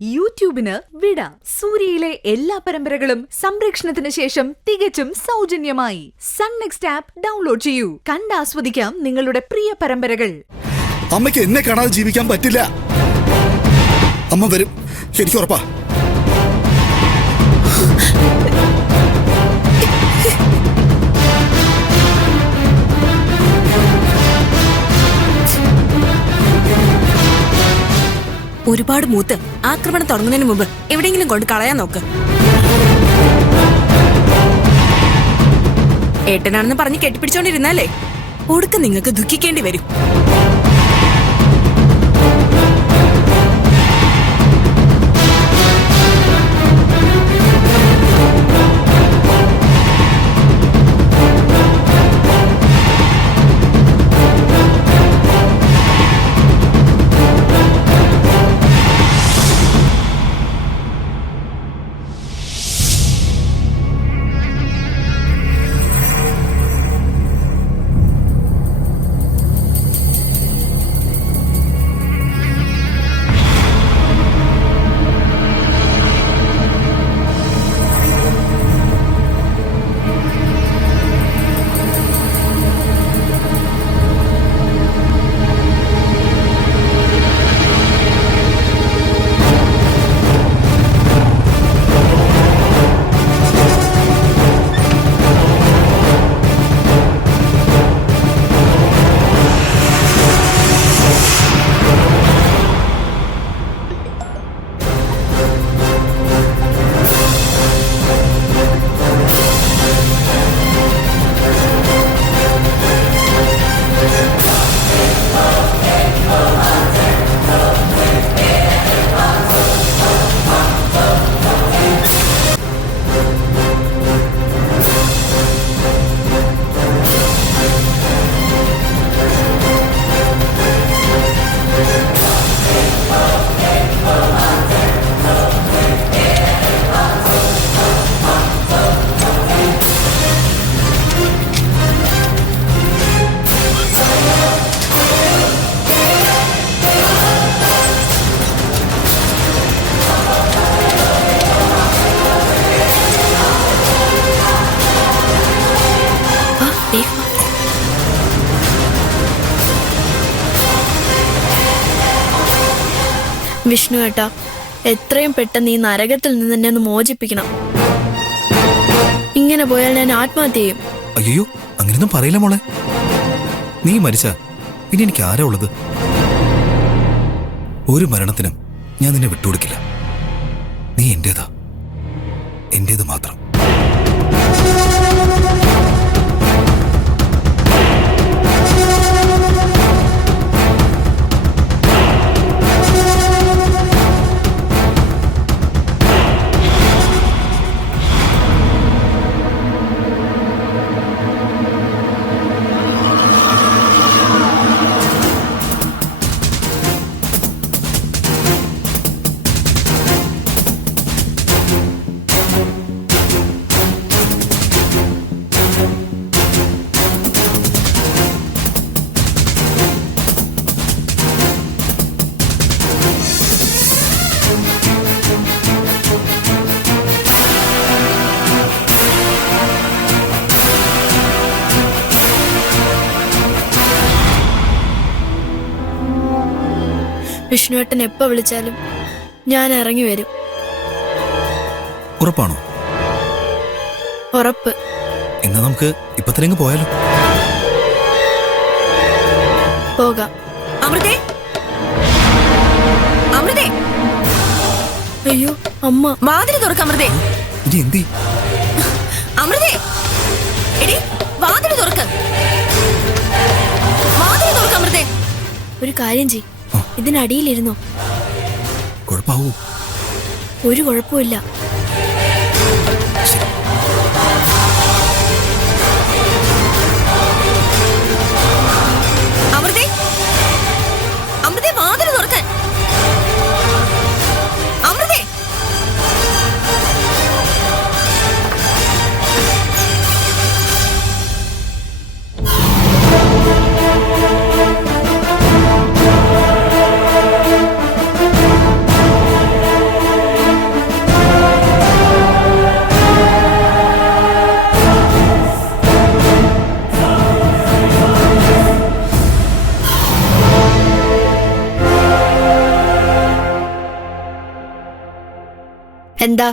യൂട്യൂബിന് വിട. സൂര്യയിലെ എല്ലാ പരമ്പരകളും സംരക്ഷണത്തിന് ശേഷം തികച്ചും സൗജന്യമായി സൺ നെക്സ്റ്റ് ആപ്പ് ഡൗൺലോഡ് ചെയ്യൂ. കണ്ടാസ്വദിക്കാം നിങ്ങളുടെ പ്രിയ പരമ്പരകൾ. അമ്മയ്ക്ക് എന്നെ കാണാതെ ജീവിക്കാൻ പറ്റില്ല. അമ്മ വരും, എനിക്ക് ഉറപ്പാ. ഒരുപാട് മൂത്ത് ആക്രമണം തുടങ്ങുന്നതിന് മുമ്പ് എവിടെയെങ്കിലും കൊണ്ട് കളയാൻ നോക്ക്. ഏട്ടനാണെന്ന് പറഞ്ഞ് കെട്ടിപ്പിടിച്ചോണ്ടിരുന്നാലേ ഒടുക്കം നിങ്ങൾക്ക് ദുഃഖിക്കേണ്ടി വരും. വിഷ്ണു ഏട്ടാ, എത്രയും പെട്ടെന്ന് ഈ നരകത്തിൽ നിന്ന് എന്നെ ഒന്ന് മോചിപ്പിക്കണം. ഇങ്ങനെ പോയാൽ ഞാൻ ആത്മഹത്യ ചെയ്യും. അയ്യോ, അങ്ങനെയൊന്നും പറയില്ല മോളെ. നീ മരിച്ച ഇനി എനിക്ക് ആരാ ഉള്ളത്? ഒരു മരണത്തിനും ഞാൻ നിന്നെ വിട്ടുകൊടുക്കില്ല. നീ എന്റേതാ, എന്റേത് മാത്രം. വിഷ്ണുവേട്ടൻ എപ്പോ വിളിച്ചാലും ഞാൻ ഇറങ്ങി വരും. ഉറപ്പാണോ? ഉറപ്പ്. എന്നാ നമുക്ക് ഇപ്പൊ തന്നെ പോയാലോ? പോകാം. അമൃതേ, അമൃതേ! അയ്യോ അമ്മ, വാതിൽ തുറക്ക് അമൃതേ. ഇനി എന്തി? അമൃതേ, എടി വാതിൽ തുറക്ക്, വാതിൽ തുറക്ക് അമൃതേ. ഒരു കാര്യം ചെയ്, ഇതിനടിയിലിരുന്നോ. കുഴപ്പാവൂ? ഒരു കുഴപ്പമില്ല. അമൃതേ, അമൃതേ വാതിൽ തുറക്ക്. അമൃതേ, എന്താ?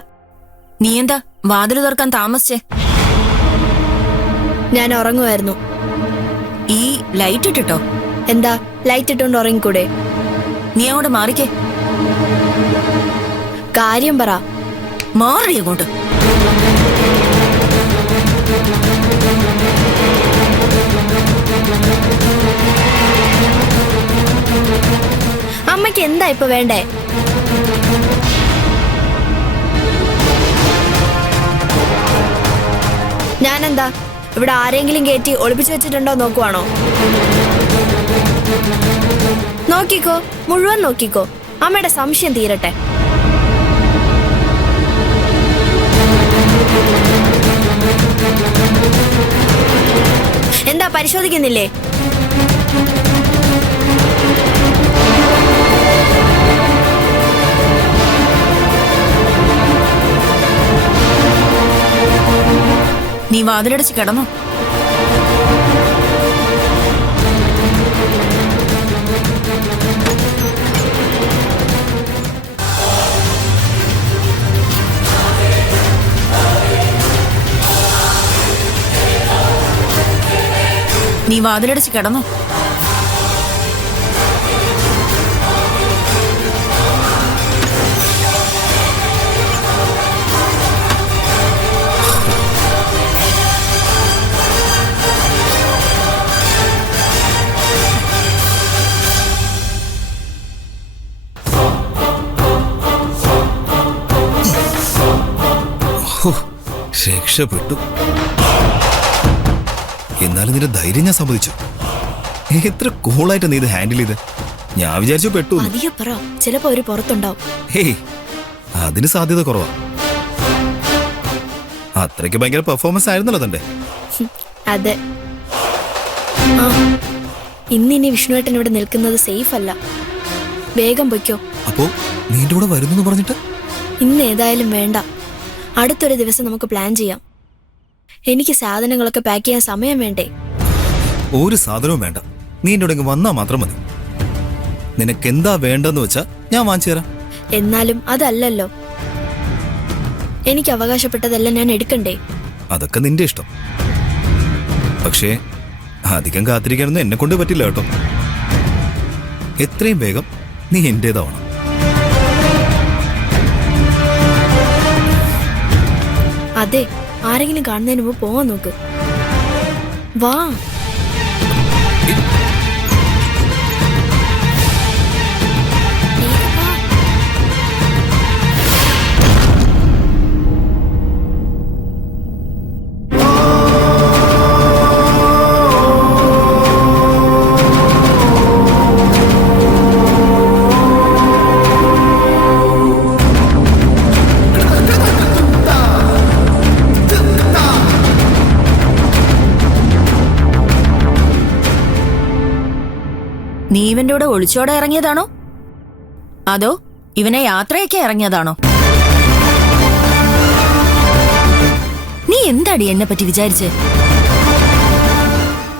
നീ എന്താ വാതിൽ തുറക്കാൻ താമസിച്ചേ? ഞാൻ ഉറങ്ങുമായിരുന്നു. ഈ ലൈറ്റ് ഇട്ടിട്ടോ? എന്താ, ലൈറ്റ് ഇട്ടുകൊണ്ട് ഉറങ്ങിക്കൂടെ? നീ അങ്ങോട്ട് മാറിക്കേ. കാര്യം പറ. മാറി അങ്ങോട്ട്. അമ്മയ്ക്ക് എന്താ ഇപ്പൊ വേണ്ടേ? ഞാനെന്താ ഇവിടെ ആരെങ്കിലും കയറ്റി ഒളിപ്പിച്ചു വെച്ചിട്ടുണ്ടോ നോക്കുവാണോ? നോക്കിക്കോ, മുഴുവൻ നോക്കിക്കോ. അമ്മയുടെ സംശയം തീരട്ടെ. എന്താ പരിശോധിക്കുന്നില്ലേ? നീ വാതിലടച്ച് കിടന്നോ? നീ വാതിലടച്ച് കിടന്നോ? രക്ഷപ്പെട്ടു. എന്നാലും നിന്റെ ധൈര്യം ഞാൻ സമ്മതിച്ചു. എത്ര കൂളായിട്ട് നീ ഇത് ഹാൻഡിൽ ചെയ്ത്. ഞാൻ വിചാരിച്ചു പെട്ടു. അധിക പറ, ചിലപ്പോ ഒരു പുറത്തുണ്ടാവും. ഹേയ്, അതിന് സാധ്യത കുറവാ. അത്രയ്ക്ക് ഭയങ്കര പെർഫോമൻസ് ആയിരുന്നല്ലോ തന്റെ. അതെ. ആ, ഇന്നിനി വിഷ്ണുവേട്ടൻ ഇവിടെ നിൽക്കുന്നത് സേഫ് അല്ല. വേഗം പൊയ്ക്കോ. അപ്പോ നീന്റെ കൂടെ വരുന്നു പറഞ്ഞിട്ട്? ഇന്ന് ഏതായാലും വേണ്ട. അടുത്തൊരു ദിവസം നമുക്ക് പ്ലാൻ ചെയ്യാം. എനിക്ക് സാധനങ്ങളൊക്കെ പാക്ക് ചെയ്യാൻ സമയം വേണ്ടേ? ഒരു സാധനവും വേണ്ട. നീ എന്റെ കൂടെ വന്നാ മാത്രം മതി. നിനക്ക് എന്താ വേണ്ടെന്ന് വെച്ചാ ഞാൻ വാങ്ങിച്ചു തരാം. എന്നാലും അതല്ലല്ലോ. എനിക്ക് അവകാശപ്പെട്ടതെല്ലാം ഞാൻ എടുക്കണ്ടേ? അതൊക്കെ നിന്റെ ഇഷ്ടം. പക്ഷേ അധികം കാത്തിരിക്കാനൊന്നും എന്നെ കൊണ്ട് പറ്റില്ല കേട്ടോ. എത്രയും വേഗം നീ എന്റേതാവണം. അതെ, ആരെങ്കിലും കാണുന്നതിന് മുമ്പ് പോവാൻ നോക്ക്. വാ. നീ ഇവന്റെ കൂടെ ഒളിച്ചോടെ ഇറങ്ങിയതാണോ അതോ ഇവനെ യാത്രയൊക്കെ ഇറങ്ങിയതാണോ? നീ എന്താടി എന്നെ പറ്റി വിചാരിച്ചേ?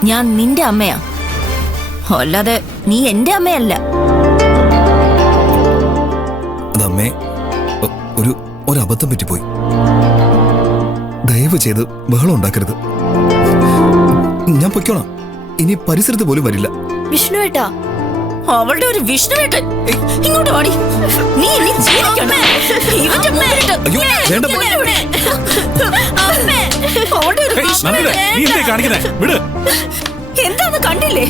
ഞാൻ നിന്റെ അമ്മയാ, അല്ലാതെ നീ എന്റെ അമ്മയല്ല. അതമ്മേ, ഒരു അബദ്ധം പറ്റിപ്പോയി. ദയവ് ചെയ്ത് ബഹളം ഉണ്ടാക്കരുത്. ഞാൻ പൊയ്ക്കോളാം. ഇനി പരിസരത്ത് പോലും വരില്ല. വിഷ്ണുവേട്ടാ. അവളുടെ ഒരു വിഷ്ണുവേട്ടൻ. ഇങ്ങോട്ട് വാടി. നീ ഇനി ജീവിക്കണ്ട. ഇവന്റെ മുമ്പിലിട്ട് അയ്യോ, വേണ്ട. അവളുടെ ഒരു വിഷ്ണുവേട്ടൻ. നീ എന്തേ കാണിക്കുന്നേ? വിട്. എന്താന്ന് കണ്ടില്ലേ?